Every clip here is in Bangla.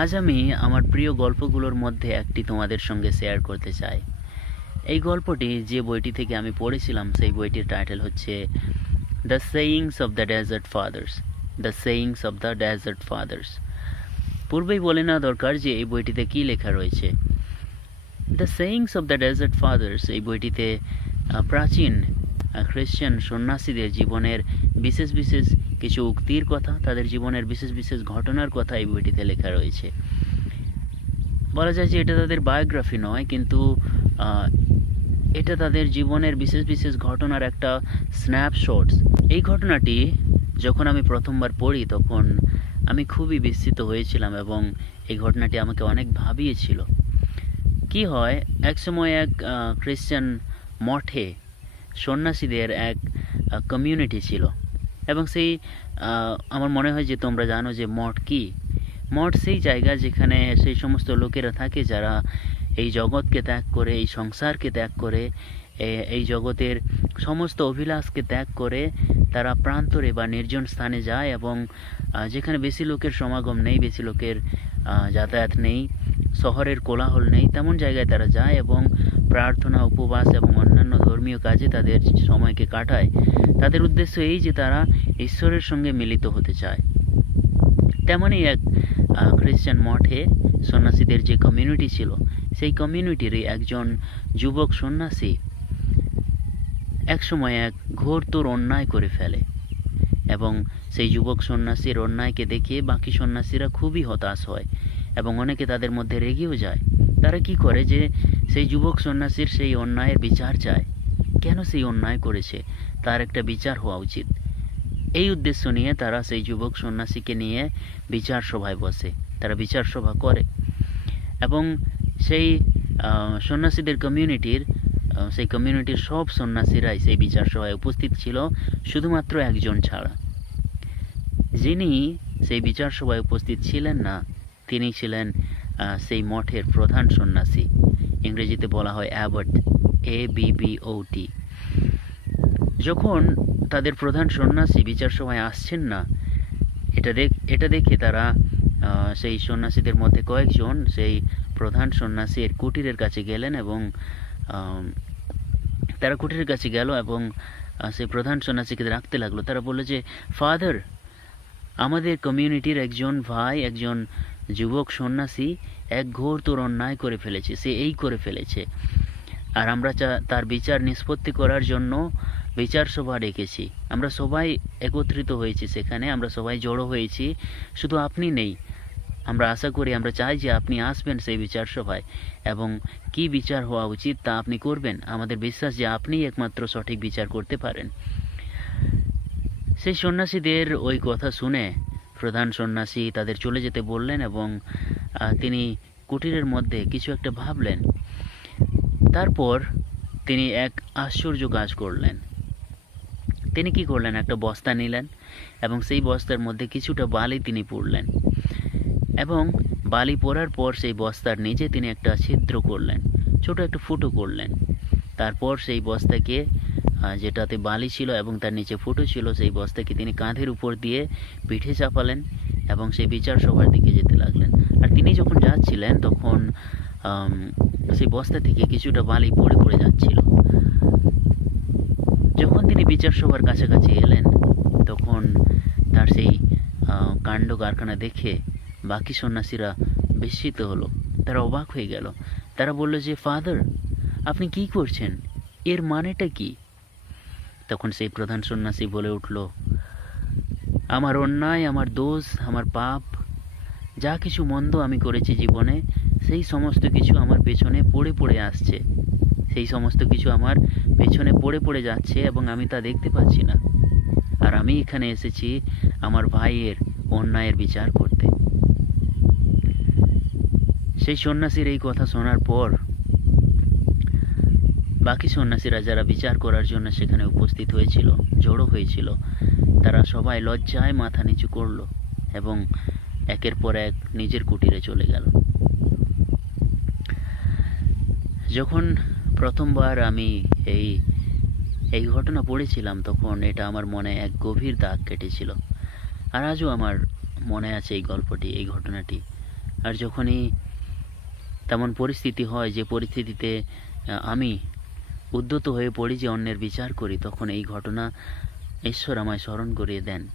আজ আমি আমার প্রিয় গল্পগুলোর মধ্যে একটি তোমাদের সঙ্গে শেয়ার করতে চাই। এই গল্পটি যে বইটি থেকে আমি পড়েছিলাম, সেই বইটির টাইটেল হচ্ছে the sayings of the desert fathers the sayings of the desert fathers পূর্বেই বলে নেওয়া দরকার যে এই বইটিতে কী লেখা রয়েছে। The sayings of the desert fathers এই বইটিতে প্রাচীন খ্রিশ্চান সন্ন্যাসীদের জীবনের বিশেষ বিশেষ কিছু উক্তির কথা, তাদের জীবনের বিশেষ বিশেষ ঘটনার কথা এই বইটিতে লেখা রয়েছে। বলা যায় যে এটা তাদের বায়োগ্রাফি নয়, কিন্তু এটা তাদের জীবনের বিশেষ বিশেষ ঘটনার একটা স্ন্যাপশটস এই ঘটনাটি যখন আমি প্রথমবার পড়ি, তখন আমি খুবই বিস্মিত হয়েছিলাম এবং এই ঘটনাটি আমাকে অনেক ভাবিয়েছিল। কি হয় এক সময় এক খ্রিশ্চান মঠে সন্ন্যাসীদের এক কমিউনিটি ছিল। এবং সেই আমার মনে হয় যে তোমরা জানো যে মঠ কি? মঠ সেই জায়গা যেখানে সেই সমস্ত লোকেরা থাকে যারা এই জগৎকে ত্যাগ করে, এই সংসারকে ত্যাগ করে এই জগতের সমস্ত অভিলাষকে ত্যাগ করে তারা প্রান্তরে বা নির্জন স্থানে যায় এবং যেখানে বেশি লোকের সমাগম নেই, বেশি লোকের যাতায়াত নেই, শহরের কোলাহল নেই, তেমন জায়গায় তারা যায় এবং প্রার্থনা, উপবাস এবং অন্যান্য ধর্মীয় কাজে তাদের সময়কে কাটায়। তাদের উদ্দেশ্য এই যে তারা ঈশ্বরের সঙ্গে মিলিত হতে চায়। তেমনই এক খ্রিস্টান মঠে সন্ন্যাসীদের যে কমিউনিটি ছিল, সেই কমিউনিটিরই একজন যুবক সন্ন্যাসী একসময় এক ঘোরতোর অন্যায় করে ফেলে এবং সেই যুবক সন্ন্যাসীর অন্যায়কে দেখে বাকি সন্ন্যাসীরা খুবই হতাশ হয় এবং অনেকে তাদের মধ্যে রেগেও যায়। তারা কি করে যে সেই যুবক সন্ন্যাসীর সেই অন্যায়ের বিচার চায়? কেন সেই অন্যায় করেছে? তার একটা বিচার হওয়া উচিত। এই উদ্দেশ্য নিয়ে তারা সেই যুবক সন্ন্যাসীকে নিয়ে বিচার সভায় বসে। তারা বিচার সভা করে। এবং সেই সন্ন্যাসীদের কমিউনিটির সেই কমিউনিটির সব সন্ন্যাসীরাই সেই বিচার সভায় উপস্থিত ছিল শুধুমাত্র একজন ছাড়া। যিনি সেই বিচার সভায় উপস্থিত ছিলেন না, তিনি ছিলেন সেই মঠের প্রধান সন্ন্যাসী। ইংরেজিতে বলা হয় abbot A B B O T যখন তাদের প্রধান সন্ন্যাসী বিচার সভায় আসছেন না, এটা দেখ এটা দেখে তারা সেই সন্ন্যাসীদের মধ্যে কয়েকজন সেই প্রধান সন্ন্যাসীর কুটিরের কাছে গেলেন এবং তারা কুটিরের কাছে গেল এবং সেই প্রধান সন্ন্যাসীকে রাখতে লাগল। তারা বলল যে, ফাদার, আমাদের কমিউনিটির একজন ভাই, একজন যুবক সন্ন্যাসী এক ঘোর তোর অন্যায় করে ফেলেছে, সে এই করে ফেলেছে। আর আমরা তার বিচার নিষ্পত্তি করার জন্য বিচার সভা ডেকেছি। আমরা সবাই একত্রিত হয়েছি সেখানে, আমরা সবাই জড়ো হয়েছি। শুধু আপনি নেই, আমরা আশা করি, আমরা চাই যে আপনি আসবেন সেই বিচার সভায়। এবং কি বিচার হওয়া উচিত তা আপনি করবেন, আমাদের বিশ্বাস যে আপনিই একমাত্র সঠিক বিচার করতে পারেন। সেই সন্ন্যাসীদের ওই কথা শুনে প্রধান সন্ন্যাসী তাদের চলে যেতে বললেন এবং তিনি কুটিরের মধ্যে কিছু একটা ভাবলেন। তারপর তিনি এক আশ্চর্য কাজ করলেন। তিনি কি করলেন? একটা বস্তা নিলেন এবং সেই বস্তার মধ্যে কিছুটা বালি তিনি পুড়লেন এবং বালি পড়ার পর সেই বস্তার নিচে তিনি একটা ছিদ্র করলেন, ছোট একটা ফুটো করলেন। তারপর সেই বস্তাকে যেটাতে বালি ছিল এবং তার নিচে ফুটো ছিল, সেই বস্তাকে তিনি কাঁধের উপর দিয়ে পিঠে চাপালেন এবং সেই বিচার সভার দিকে যেতে লাগলেন। আর তিনি যখন যাচ্ছিলেন, তখন সেই বস্তা থেকে কিছুটা বালি পড়ে পড়ে যাচ্ছিল। যখন তিনি বিচার সভার কাছাকাছি এলেন, তখন তার সেই কাণ্ড কারখানা দেখে বাকি সন্ন্যাসীরা বিস্মিত হলো। তারা অবাক হয়ে গেল। তারা বলল যে, ফাদার, আপনি কি করছেন? এর মানেটা কি? তখন সেই প্রধান সন্ন্যাসী বলে উঠল, আমার অন্যায়, আমার দোষ, আমার পাপ, যা কিছু মন্দ আমি করেছি জীবনে, সেই সমস্ত কিছু আমার পেছনে পড়ে পড়ে আসছে। সেই সমস্ত কিছু আমার পেছনে পড়ে পড়ে যাচ্ছে এবং আমি তা দেখতে পাচ্ছি না। আর আমি এখানে এসেছি আমার ভাইয়ের অন্যায়ের বিচার করতে। সেই সন্ন্যাসীর এই কথা শোনার পর বাকি সন্ন্যাসীরা যারা বিচার করার জন্য সেখানে উপস্থিত হয়েছিল, জড়ো হয়েছিল, তারা সবাই লজ্জায় মাথা নিচু করল এবং একের পর এক নিজের কুটিরে চলে গেল। যখন প্রথমবার আমি এই এই ঘটনা পড়েছিলাম, তখন এটা আমার মনে এক গভীর দাগ কেটেছিল। আর আজও আমার মনে আছে এই গল্পটি, এই ঘটনাটি। আর যখনই তেমন পরিস্থিতি হয় যে পরিস্থিতিতে আমি উদ্যত হয়ে পড়ি যে অন্যের বিচার করি, তখন এই ঘটনা ঈশ্বর আমায় স্মরণ করিয়ে দেন।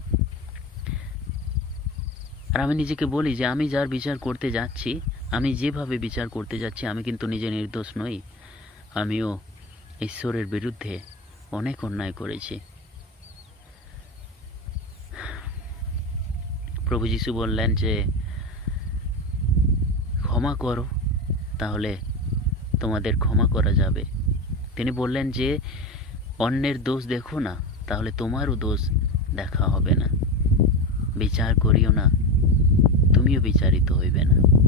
আর আমি নিজেকে বলি যে, আমি যার বিচার করতে যাচ্ছি, আমি যেভাবে বিচার করতে যাচ্ছি, আমি কিন্তু নিজে নির্দোষ নই। আমিও ঈশ্বরের বিরুদ্ধে অনেক অন্যায় করেছি। প্রভু যিশু বললেন যে, ক্ষমা করো, তাহলে তোমাদের ক্ষমা করা যাবে। তিনি বললেন যে, অন্যের দোষ দেখো না, তাহলে তোমারও দোষ দেখা হবে না। বিচার করিও না, তুমিও বিচারিত হইবে না।